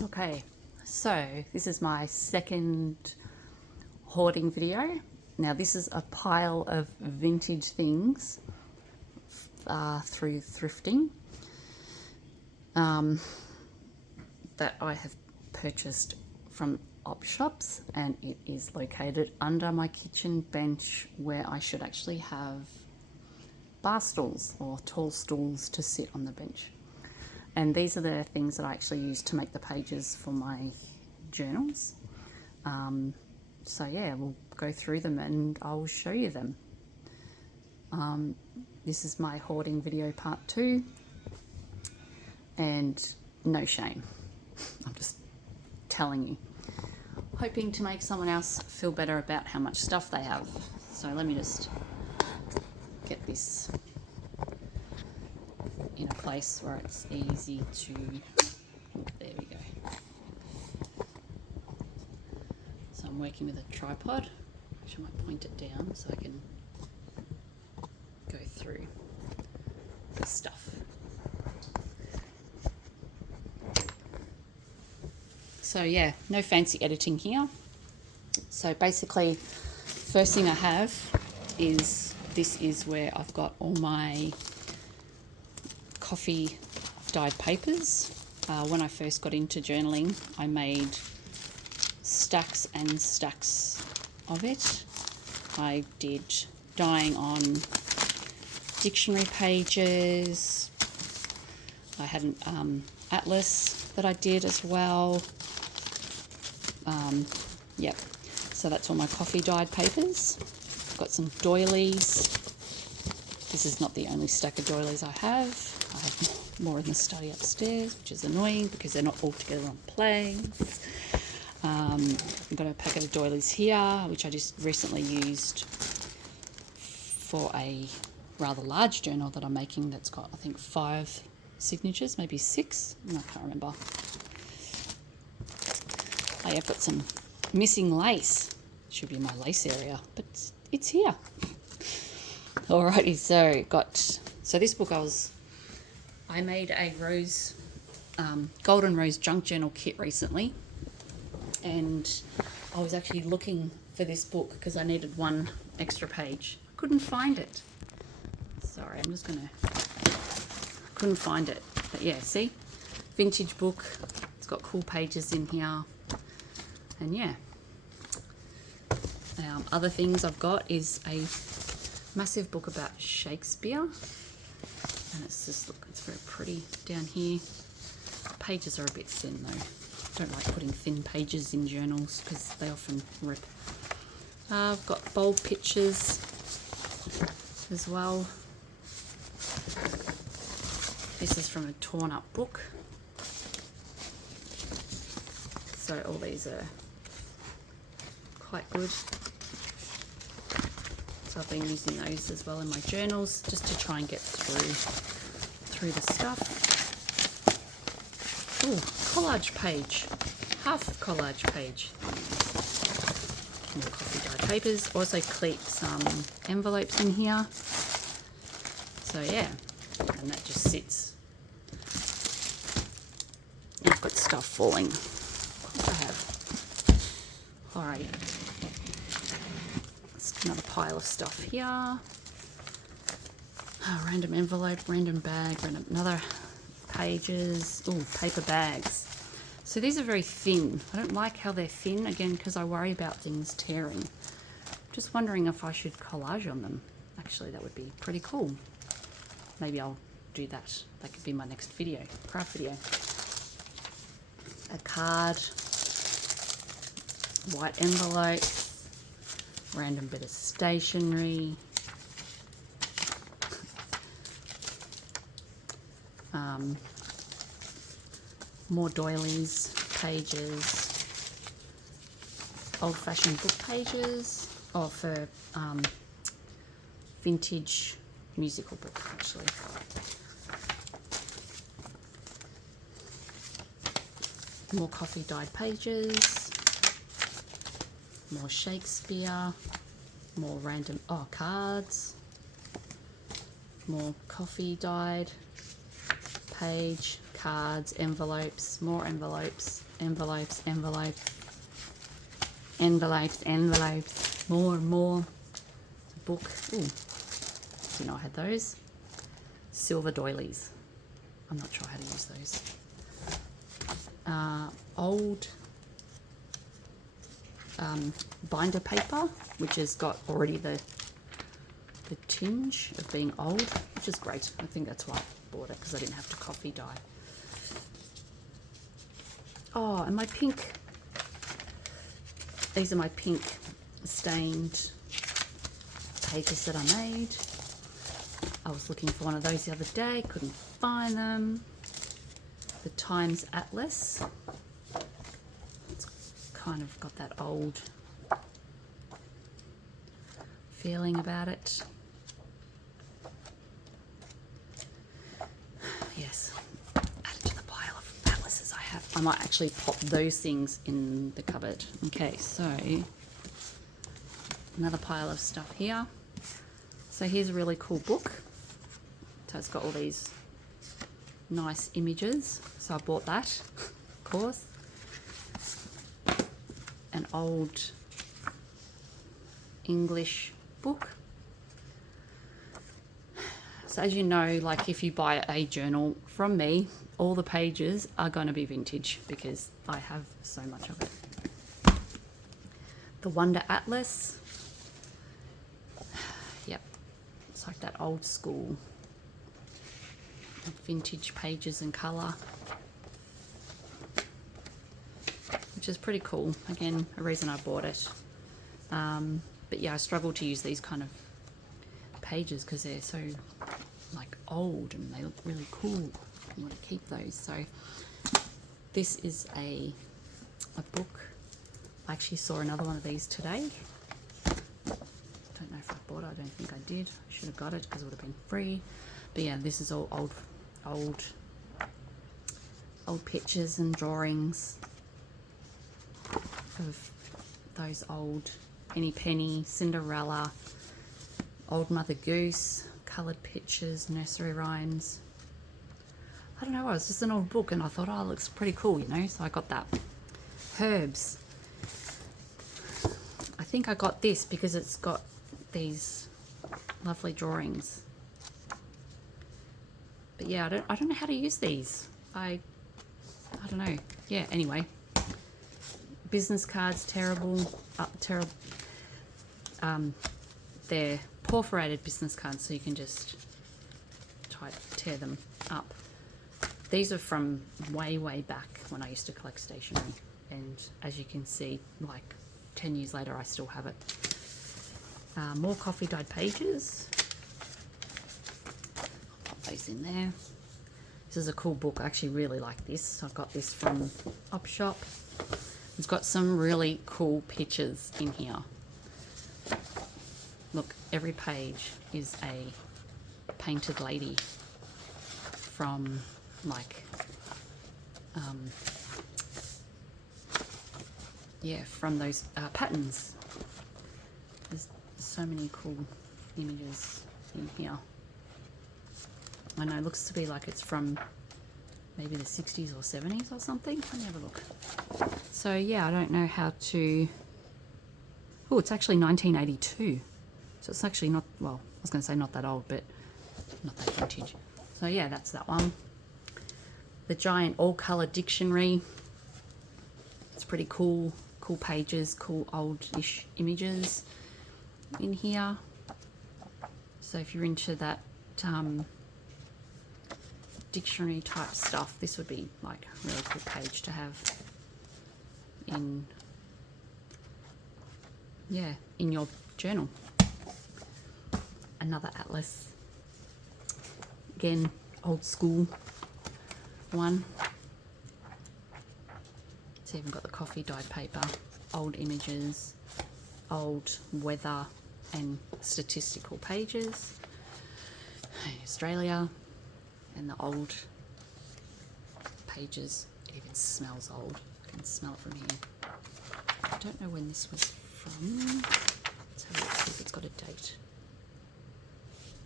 Okay, so this is my second hoarding video. Now this is a pile of vintage things through thrifting that I have purchased from op shops, and it is located under my kitchen bench where I should actually have bar stools or tall stools to sit on the bench. And these are the things that I actually use to make the pages for my journals. So yeah, we'll go through them and I'll show you them. This is my hoarding video part 2, and no shame. I'm just telling you, hoping to make someone else feel better about how much stuff they have. So let me just get this in a place where it's easy to, there we go. So I'm working with a tripod, which I might point it down so I can go through the stuff. So yeah, no fancy editing here. So basically, first thing I have is, this is where I've got all my coffee dyed papers. When I first got into journaling, I made stacks and stacks of it. I did dyeing on dictionary pages. I had an atlas that I did as well. Yep, so that's all my coffee dyed papers. I've got some doilies. This is not the only stack of doilies I have. I have more in the study upstairs, which is annoying because they're not all together on planes. I've got a packet of doilies here, which I just recently used for a rather large journal that I'm making that's got, I think, 5 signatures, maybe 6. I can't remember. I've got some missing lace. Should be in my lace area, but it's here. Alrighty, so this book I made a rose, golden rose junk journal kit recently, and I was actually looking for this book because I needed one extra page. I couldn't find it. Sorry, couldn't find it. But yeah, see, vintage book. It's got cool pages in here, and yeah. Other things I've got is a massive book about Shakespeare, and it's just, look, it's very pretty down here. Pages are a bit thin though. I don't like putting thin pages in journals because they often rip. I've got bold pictures as well. This is from a torn up book. So all these are quite good. So I've been using those as well in my journals just to try and get through the stuff. Oh, collage page, half collage page. More coffee dyed papers. Also clip some envelopes in here. So yeah, and that just sits. I've got stuff falling. What do I have? Alright. That's another pile of stuff here. Oh, random envelope, random bag, another pages. Oh, paper bags. So these are very thin. I don't like how they're thin, again, because I worry about things tearing. Just wondering if I should collage on them. Actually, that would be pretty cool. Maybe I'll do that. That could be my next video, craft video. A card, white envelope, random bit of stationery, more doilies, pages, old-fashioned book pages, for vintage musical book, actually. More coffee dyed pages, more Shakespeare, more random cards, more coffee dyed page, cards, envelopes, more envelopes, envelopes, envelopes, envelopes, envelopes, more and more. A book. Ooh, didn't know I had those. Silver doilies. I'm not sure how to use those. Old binder paper, which has got already the tinge of being old, which is great. I think that's why I bought it, because I didn't have to coffee dye. Oh, and my pink, these are my pink stained pages that I made. I was looking for one of those the other day, couldn't find them. The Times Atlas. It's kind of got that old feeling about it. Yes, added to the pile of atlases I have. I might actually pop those things in the cupboard. Okay, so another pile of stuff here. So here's a really cool book. So it's got all these nice images. So I bought that, of course. An old English book. So as you know, like if you buy a journal from me, all the pages are going to be vintage because I have so much of it. The Wonder Atlas. Yep, it's like that old school vintage pages and colour, which is pretty cool. Again, a reason I bought it. But yeah, I struggle to use these kind of pages because they're so like old and they look really cool. I want to keep those. So this is a book. I actually saw another one of these today. Don't know if I bought it. I don't think I did. I should have got it because it would have been free. But yeah, this is all old pictures and drawings of those old Henny Penny, Cinderella, Old Mother Goose, coloured pictures, nursery rhymes. I don't know, it was just an old book and I thought, oh, it looks pretty cool, you know, so I got that. Herbs. I think I got this because it's got these lovely drawings. But yeah, I don't know how to use these. I don't know. Yeah, anyway. Business cards, terrible. They're perforated business cards, so you can just tear them up. These are from way back when I used to collect stationery, and as you can see, like 10 years later, I still have it. More coffee dyed pages. I'll pop those in there. This is a cool book. I actually really like this. I got this from Op Shop. It's got some really cool pictures in here. Look, every page is a painted lady from like, yeah, from those patterns. There's so many cool images in here. I know it looks to be like it's from maybe the 60s or 70s or something. Let me have a look. So yeah, I don't know how to... Oh, it's actually 1982. So it's actually not, well, I was going to say not that old, but not that vintage. So yeah, that's that one. The giant all-colour dictionary. It's pretty cool. Cool pages, cool old-ish images in here. So if you're into that dictionary type stuff, this would be like a really cool page to have in, yeah, in your journal. Another atlas, again, old school one. It's even got the coffee dyed paper, old images, old weather and statistical pages. Australia, and the old pages. It even smells old. I can smell it from here. I don't know when this was from. Let's have a look, see if it's got a date.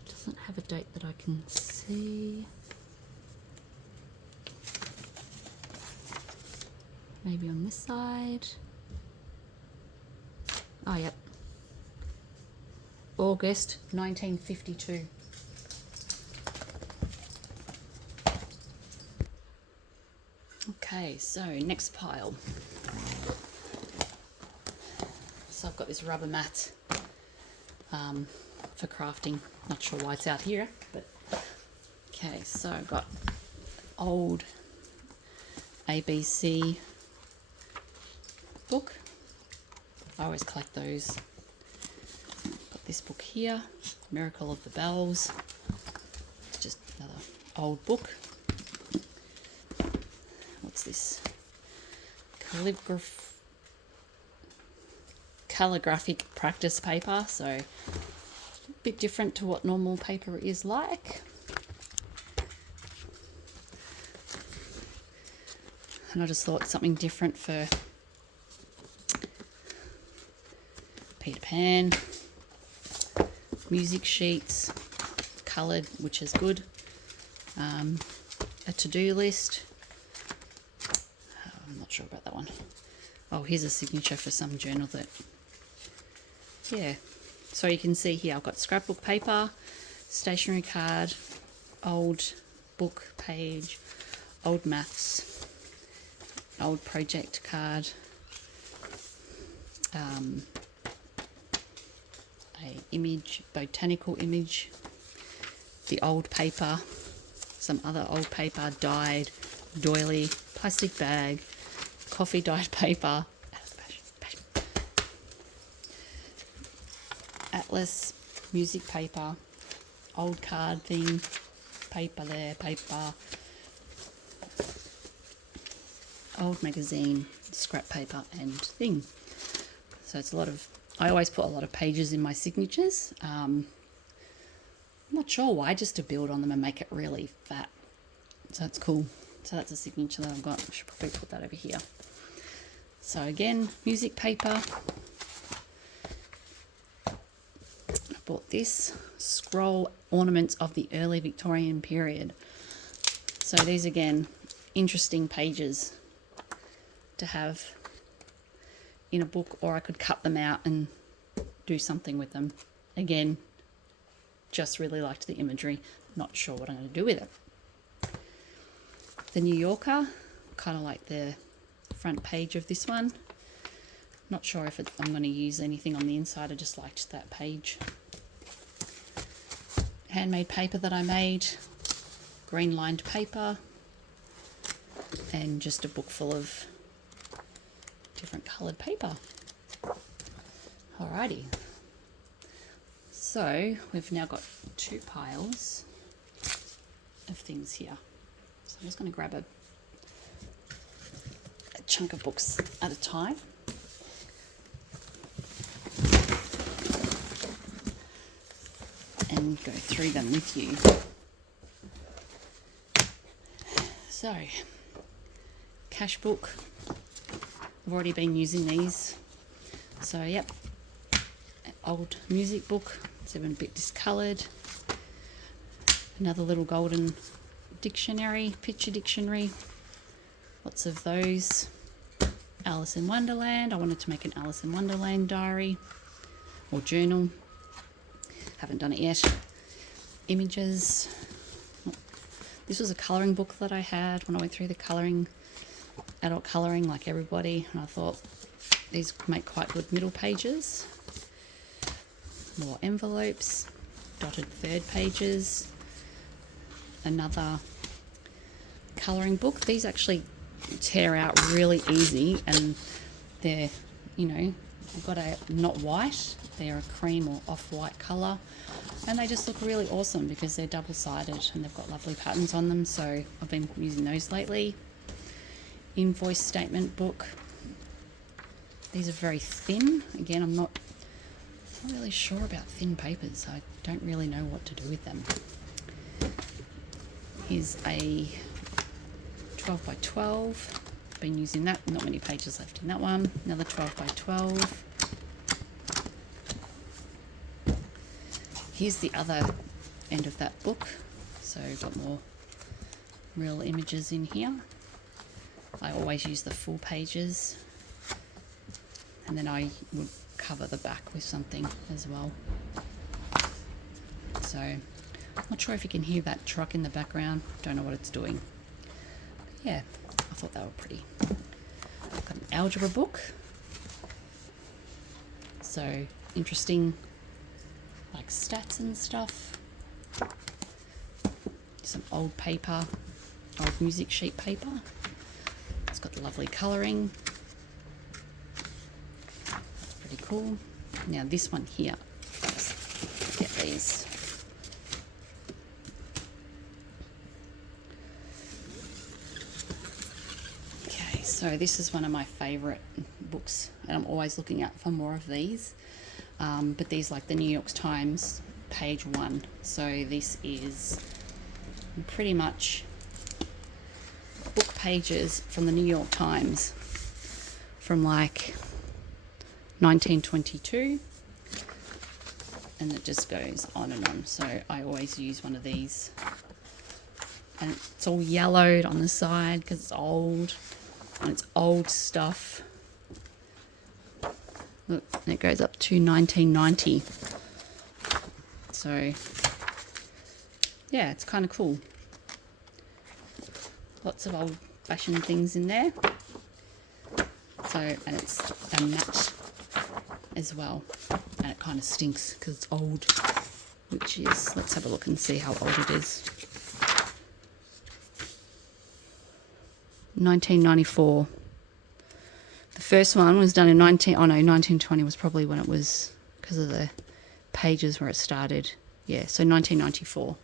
It doesn't have a date that I can see. Maybe on this side. Oh, yep. August 1952. Okay, so next pile. So I've got this rubber mat for crafting. Not sure why it's out here, but okay. So I've got old ABC book. I always collect those. Got this book here, Miracle of the Bells. It's just another old book. What's this? Calligraphic practice paper, so a bit different to what normal paper is like. And I just thought something different for Peter Pan. Music sheets, coloured, which is good. A to-do list. I'm not sure about that one. Oh, here's a signature for some journal that, yeah. So you can see here I've got scrapbook paper, stationery card, old book page, old maths, old project card, a image, botanical image, the old paper, some other old paper, dyed, doily, plastic bag, coffee dyed paper, atlas, music paper, old card thing, paper there, paper, old magazine, scrap paper and thing. So it's a lot of, I always put a lot of pages in my signatures. I'm not sure why, just to build on them and make it really fat. So it's cool. So that's a signature that I've got. I should probably put that over here. So again, music paper. I bought this, scroll ornaments of the early Victorian period. So these again, interesting pages to have in a book, or I could cut them out and do something with them. Again, just really liked the imagery. Not sure what I'm going to do with it. The New Yorker, kind of like the front page of this one. Not sure if I'm going to use anything on the inside. I just liked that page. Handmade paper that I made, green lined paper, and just a book full of different coloured paper. Alrighty. So we've now got two piles of things here. So I'm just going to grab a chunk of books at a time. And go through them with you. So, cash book. I've already been using these. So, yep. Old music book. It's even a bit discoloured. Another little golden dictionary, picture dictionary. Lots of those. Alice in Wonderland. I wanted to make an Alice in Wonderland diary or journal. Haven't done it yet. Images. This was a colouring book that I had when I went through the colouring, adult colouring like everybody, and I thought these make quite good middle pages. More envelopes, dotted third pages. Another colouring book. These actually tear out really easy, and they're, you know, I've got a not white, they're a cream or off-white colour, and they just look really awesome because they're double-sided and they've got lovely patterns on them, so I've been using those lately. Invoice statement book. These are very thin. Again, I'm not really sure about thin papers. I don't really know what to do with them. Here's a 12 by 12. Been using that, not many pages left in that one. Another 12 by 12. Here's the other end of that book, so got more real images in here. I always use the full pages, and then I would cover the back with something as well. So I'm not sure if you can hear that truck in the background. Don't know what it's doing. But yeah, I thought they were pretty. I've got an algebra book. So interesting, like stats and stuff. Some old paper, old music sheet paper. It's got the lovely colouring. Pretty cool. Now this one here, let's get these. Okay, so this is one of my favourite books, and I'm always looking out for more of these. But these, like the New York Times, page 1. So this is pretty much book pages from the New York Times from like 1922, and it just goes on and on. So I always use one of these, and it's all yellowed on the side because it's old, and it's old stuff. Look, and it goes up to 1990. So yeah, it's kind of cool. Lots of old-fashioned things in there. So, and it's a matte as well, and it kind of stinks because it's old, which is, let's have a look and see how old it is. 1994. The first one was done in 1920 was probably when it was, because of the pages where it started. Yeah, so 1994.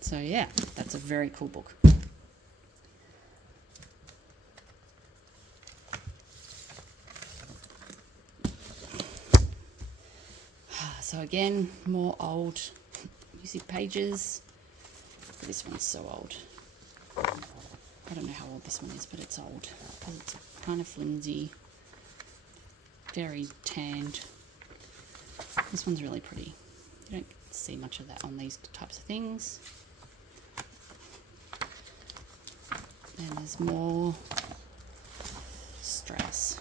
So yeah, that's a very cool book. So again, more old music pages. This one's so old. I don't know how old this one is, but it's old because it's kind of flimsy, very tanned. This one's really pretty. You don't see much of that on these types of things. And there's more Strauss.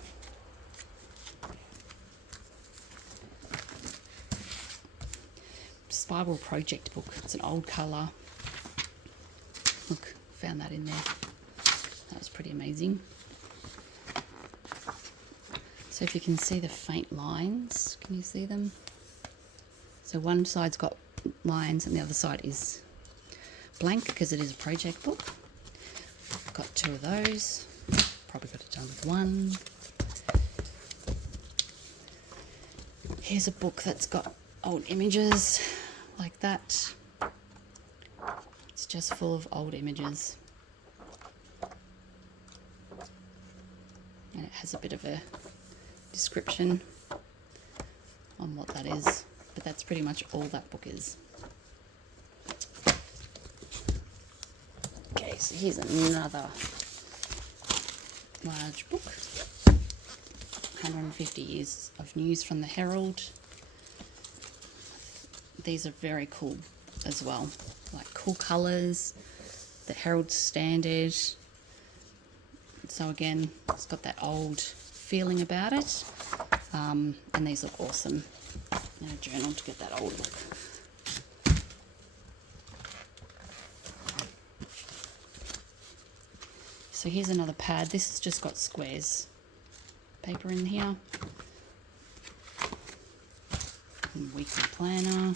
Spiral Project book. It's an old colour. Look, found that in there. That was pretty amazing. So if you can see the faint lines, can you see them? So one side's got lines and the other side is blank because it is a project book. I've got 2 of those. Probably got it done with 1. Here's a book that's got old images like that. It's just full of old images. And it has a bit of a description on what that is, but that's pretty much all that book is. Okay, so here's another large book. 150 years of news from the Herald. These are very cool as well, like cool colours, the Herald standard. So again, it's got that old feeling about it, and these look awesome in a journal to get that old look. So here's another pad. This has just got squares paper in here. And weekly planner.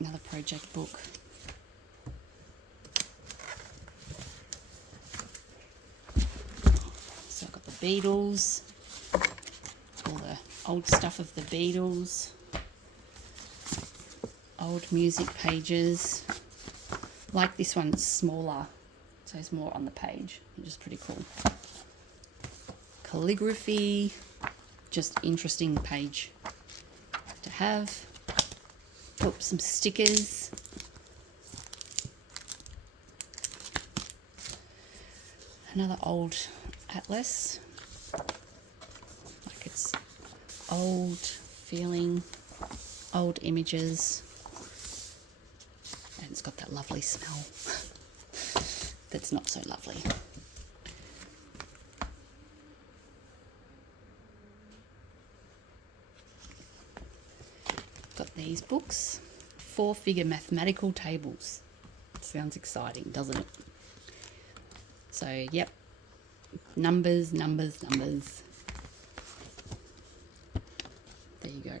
Another project book. So I've got the Beatles, all the old stuff of the Beatles, old music pages. Like this one, it's smaller, so it's more on the page, which is pretty cool. Calligraphy, just interesting page to have. Oh, some stickers. Another old atlas. Like it's old feeling, old images. And it's got that lovely smell. that's not so lovely. Got these books, 4-figure mathematical tables. Sounds exciting, doesn't it? So, yep, numbers, numbers, numbers. There you go.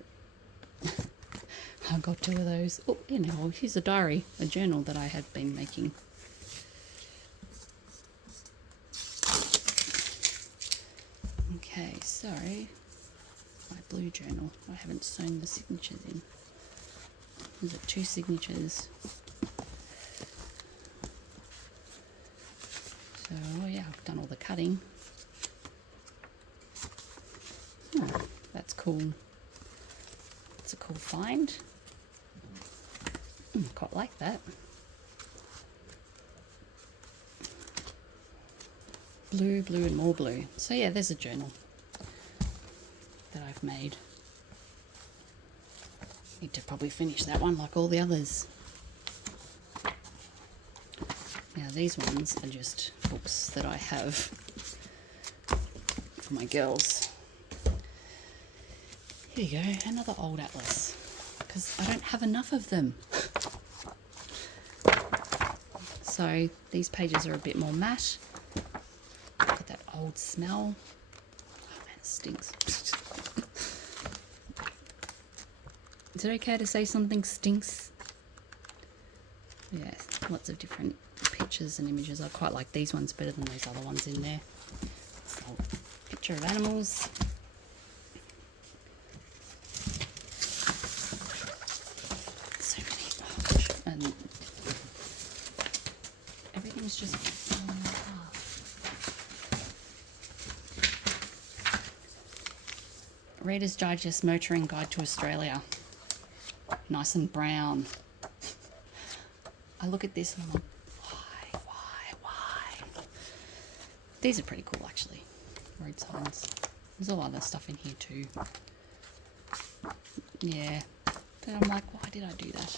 I got 2 of those. Oh, you know, here's a diary, a journal that I had been making. Okay, so my blue journal. I haven't sewn the signatures in. Is it 2 signatures? So, oh yeah, I've done all the cutting. Oh, that's cool. It's a cool find. Quite like that. Blue, blue, and more blue. So yeah, there's a journal that I've made. Need to probably finish that one like all the others. Now these ones are just books that I have for my girls. Here you go, another old atlas, because I don't have enough of them. So these pages are a bit more matte. Got that old smell. Oh man, it stinks. Is it okay to say something stinks? Yeah, lots of different pictures and images. I quite like these ones better than those other ones in there. So, picture of animals. So many. Oh gosh. And everything's just falling apart. Reader's Digest Motoring Guide to Australia. Nice and brown. I look at this and I'm like, why? These are pretty cool actually. Road signs. There's all other stuff in here too. Yeah. But I'm like, why did I do that?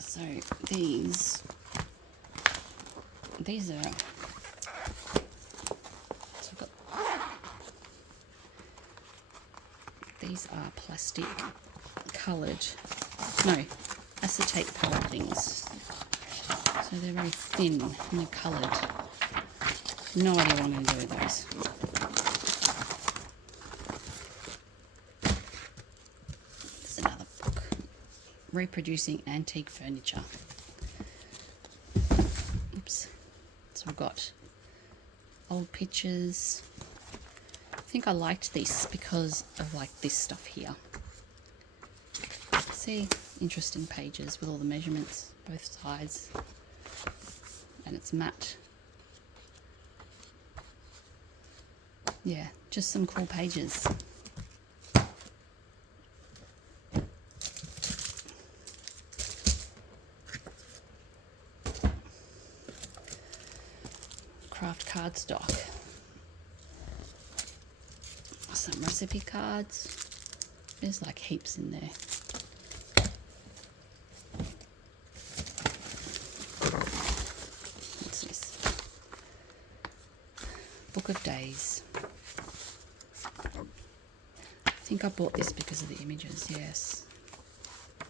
So these are, so I've got, these are plastic coloured, no, acetate coloured things. So they're very thin and they're coloured. No idea what I'm going to do with those. There's another book, Reproducing Antique Furniture. Oops. So I've got old pictures. I think I liked this because of like this stuff here. See, interesting pages with all the measurements, both sides. And it's matte. Yeah, just some cool pages. Craft cardstock. Some recipe cards. There's like heaps in there. What's this? Book of Days. I think I bought this because of the images, yes.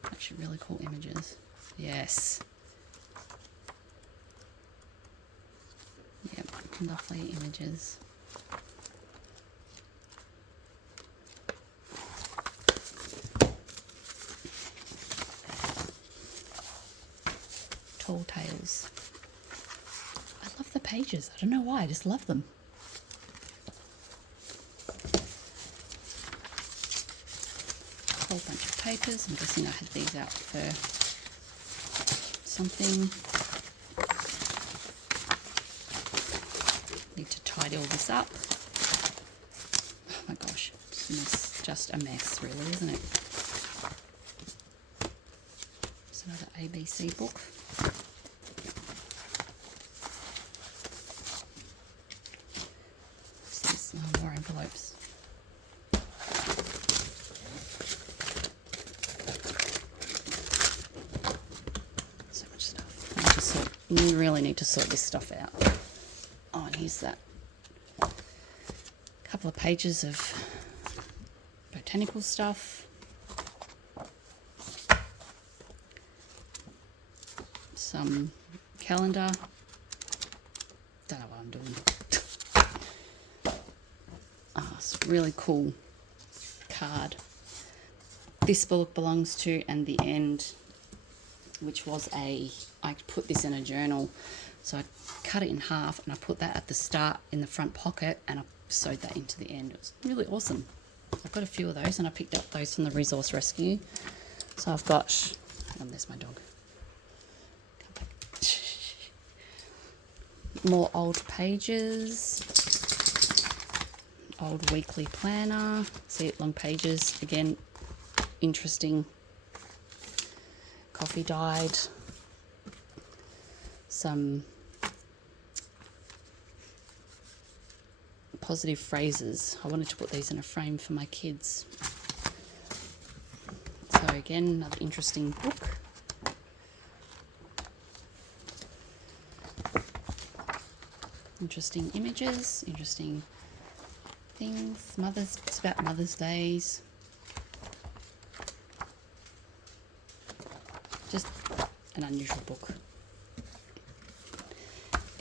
Actually really cool images. Yes. Yep, lovely images. Tall Tales. I love the pages. I don't know why, I just love them. A whole bunch of papers. I'm guessing I had these out for something. Need to tidy all this up. Oh my gosh, it's just a mess really, isn't it? It's another ABC book. What's this? Oh, more envelopes. really need to sort this stuff out. Oh, and here's that. Couple of pages of botanical stuff. Some calendar. Don't know what I'm doing. Oh, it's a really cool card. This book belongs to And the End, which was I put this in a journal. So I cut it in half and I put that at the start in the front pocket and I sewed that into the end. It was really awesome. I've got a few of those and I picked up those from the Resource Rescue. So I've got, there's my dog. More old pages. Old weekly planner. See it, long pages. Again, interesting. Coffee dyed. Some positive phrases. I wanted to put these in a frame for my kids. So again, another interesting book. Interesting images, interesting things. It's about Mother's Days. Just an unusual book.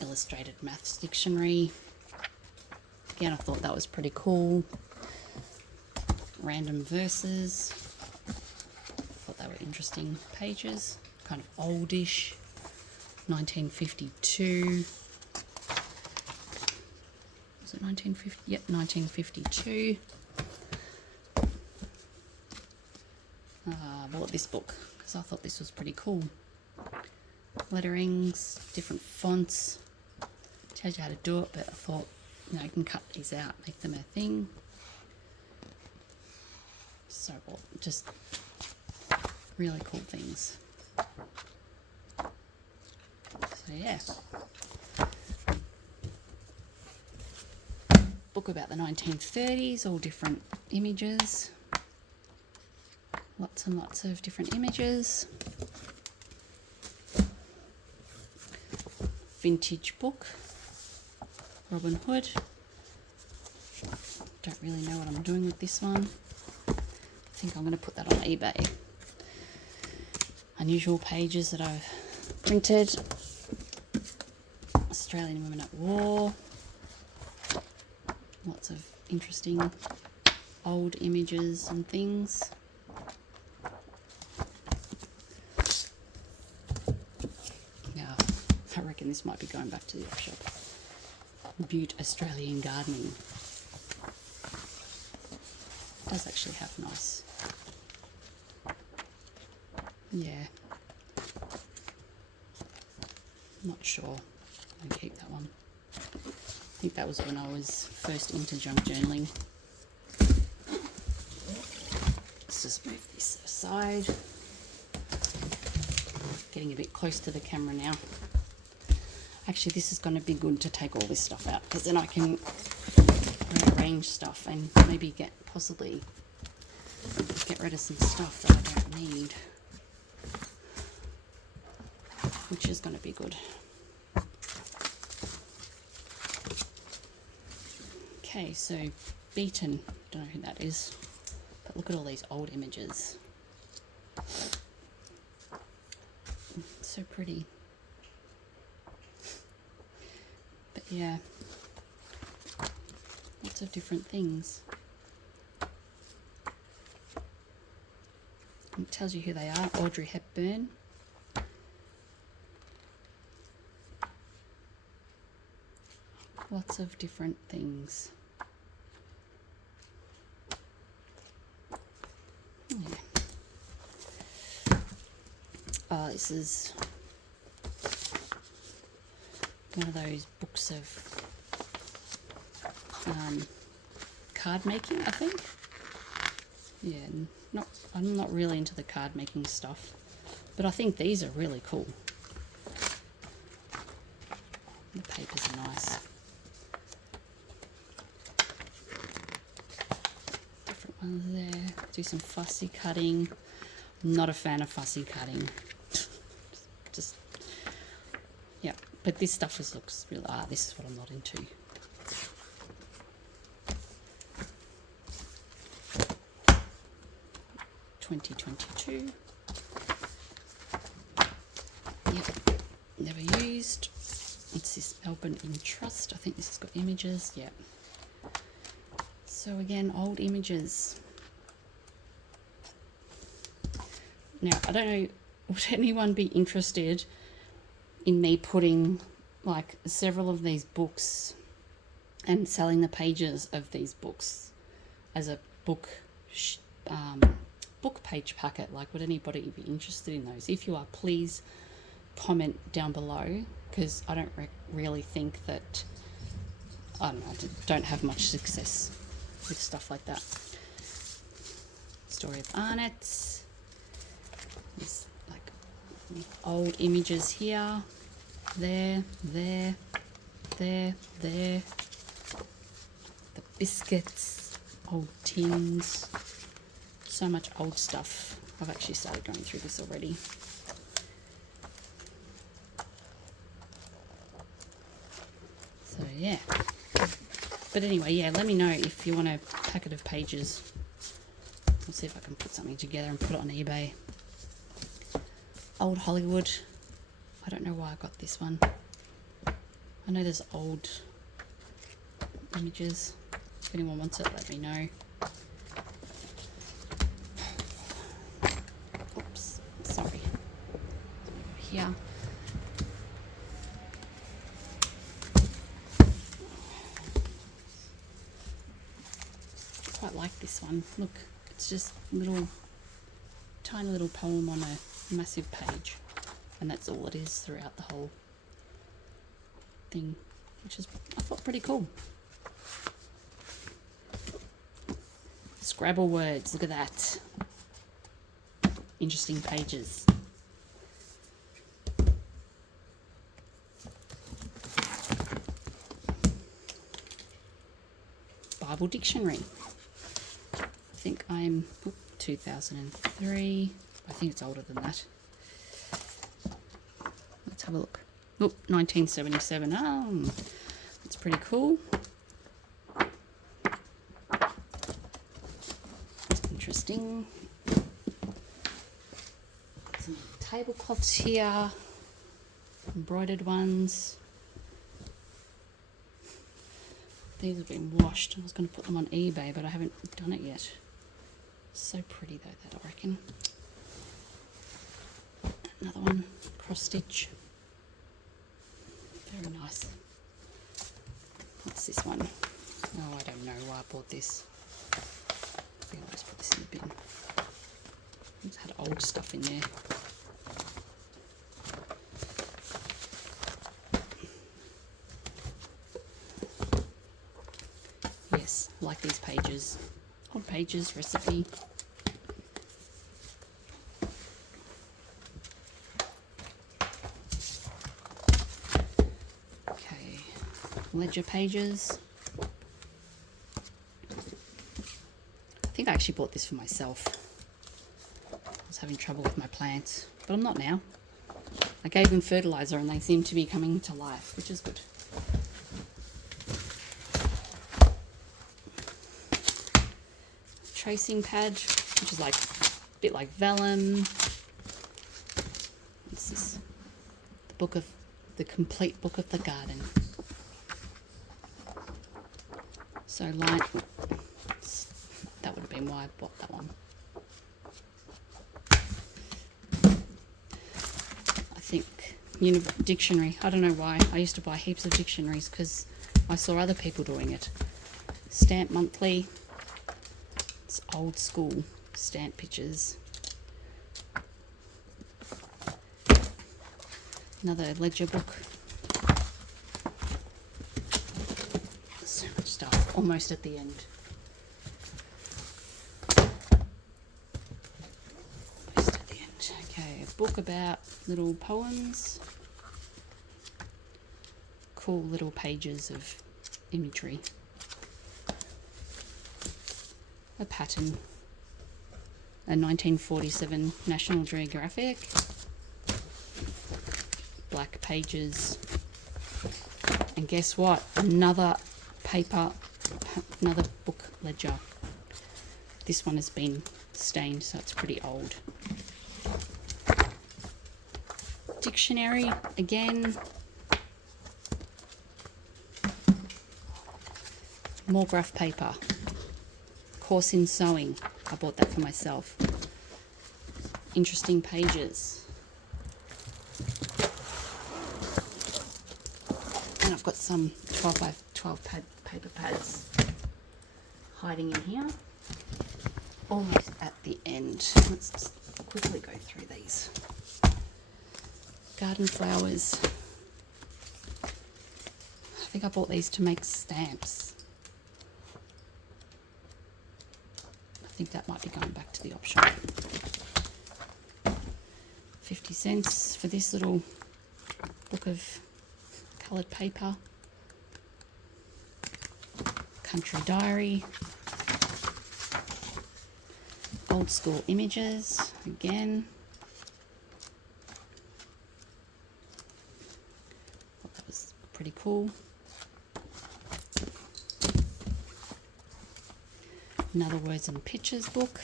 Illustrated maths dictionary. Again, I thought that was pretty cool. Random verses. Thought they were interesting pages. Kind of oldish. 1952. Was it 1950? Yep, 1952. I bought this book because I thought this was pretty cool. Letterings, different fonts. Tells you how to do it, but I thought, you know, you can cut these out, make them a thing. So, just really cool things. So, yeah. Book about the 1930s, all different images. Lots and lots of different images. Vintage book. Robin Hood. Don't really know what I'm doing with this one. I think I'm going to put that on eBay. Unusual pages that I've printed. Australian Women at War. Lots of interesting old images and things. Yeah, I reckon this might be going back to the op shop. Butte Australian Gardening. It does actually have nice. Yeah. Not sure. I'm gonna keep that one. I think that was when I was first into junk journaling. Let's just move this aside. Getting a bit close to the camera now. Actually, this is going to be good to take all this stuff out because then I can rearrange stuff and maybe possibly get rid of some stuff that I don't need, which is going to be good. Okay, so Beaton, don't know who that is, but look at all these old images. So pretty. But yeah, lots of different things. It tells you who they are. Audrey Hepburn. Lots of different things. Yeah. Oh, this is one of those books of card making, I think. Yeah, I'm not really into the card making stuff, but I think these are really cool. The papers are nice. Different ones there. Do some fussy cutting. I'm not a fan of fussy cutting. Just, yeah. But this stuff looks really, this is what I'm not into. $20.22. Yep, never used. What's this? Melbourne in Trust. I think this has got images. Yeah. So again, old images. Now, I don't know, would anyone be interested in me putting like several of these books and selling the pages of these books as a book page packet? Like, would anybody be interested in those? If you are, please comment down below, because I don't really think that, I don't have much success with stuff like that. Story of Arnett. There's like old images here, there, the biscuits, old tins, so much old stuff. I've actually started going through this already. So yeah, but anyway, yeah, let me know if you want a packet of pages. I'll see if I can put something together and put it on eBay. Old Hollywood. I don't know why I got this one. I know there's old images. If anyone wants it, let me know. Oops, sorry. Here. Quite like this one. Look, it's just tiny little poem on a massive page, and that's all it is throughout the whole thing, which is, I thought, pretty cool. Scrabble words, look at that. Interesting pages. Bible dictionary. I think I'm 2003. I think it's older than that. Let's have a look. Oh, 1977. Oh, that's pretty cool. Interesting. Some tablecloths here. Embroidered ones. These have been washed. I was going to put them on eBay, but I haven't done it yet. So pretty though, that, I reckon. Another one, cross stitch. Very nice. What's this one? Oh, I don't know why I bought this. I think I'll just put this in the bin. It's had old stuff in there. Yes, I like these pages. Old pages, recipe. Okay, ledger pages. I think I actually bought this for myself. I was having trouble with my plants, but I'm not now. I gave them fertilizer and they seem to be coming to life, which is good. Tracing pad, which is like a bit like vellum. What's this? The complete book of the garden. So light. That would have been why I bought that one. I think dictionary. I don't know why. I used to buy heaps of dictionaries because I saw other people doing it. Stamp Monthly. It's old school stamp pictures. Another ledger book. So much stuff. Almost at the end. Almost at the end. Okay, a book about little poems. Cool little pages of imagery. A pattern, a 1947 National Geographic, black pages, And guess what? Another paper, another book ledger. This one has been stained, so it's pretty old. Dictionary again. More graph paper. Course in sewing. I bought that for myself. Interesting pages. And I've got some 12 by 12 paper pads hiding in here. Almost at the end. Let's just quickly go through these. Garden flowers. I think I bought these to make stamps. I think that might be going back to the op shop. 50 cents for this little book of coloured paper. Country diary. Old school images again. Thought that was pretty cool. Another words and pictures book.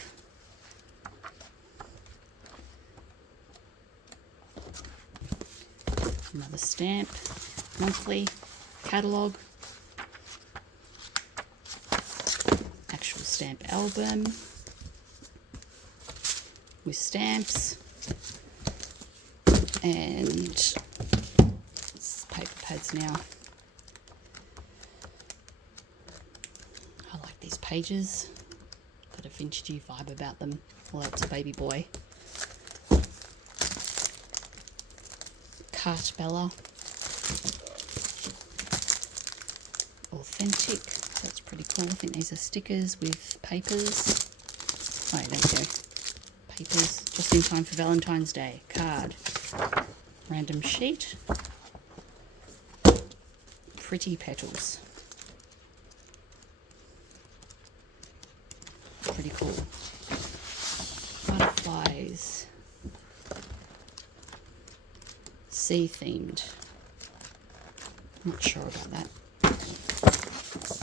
Another stamp, monthly, catalogue, actual stamp album with stamps, and it's paper pads now. I like these pages, got a vintagey vibe about them, although it's a baby boy. Cart Bella, authentic, that's pretty cool. I think these are stickers with papers. Oh, there you go. Papers, just in time for Valentine's Day. Card, random sheet, pretty petals. Pretty cool. Butterflies. Sea themed. Not sure about that.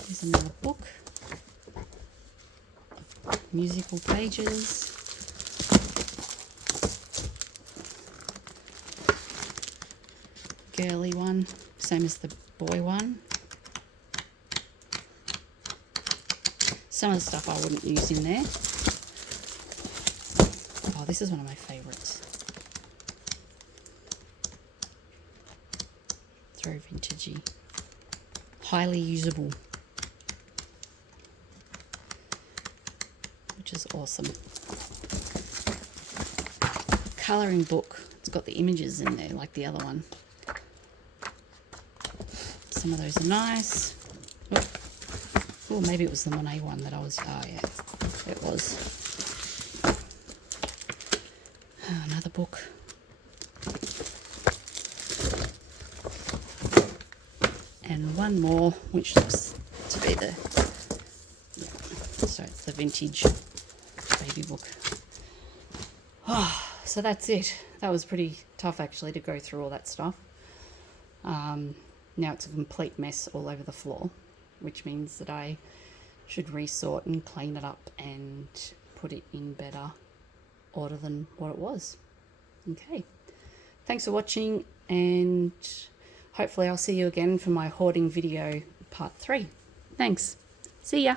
Here's another book. Musical pages. Girly one, same as the boy one. Some of the stuff I wouldn't use in there. Oh, this is one of my favourites. It's very vintagey. Highly usable. Which is awesome. Colouring book. It's got the images in there like the other one. Some of those are nice. Oh, maybe it was the Monet one that I was... Oh, yeah. It was. Another book. And one more, which looks to be the... Yeah, so it's the vintage baby book. Oh, so that's it. That was pretty tough, actually, to go through all that stuff. Now it's a complete mess all over the floor, which means that I should resort and clean it up and put it in better order than what it was. Okay, thanks for watching, and hopefully I'll see you again for my hoarding video part 3. Thanks. See ya.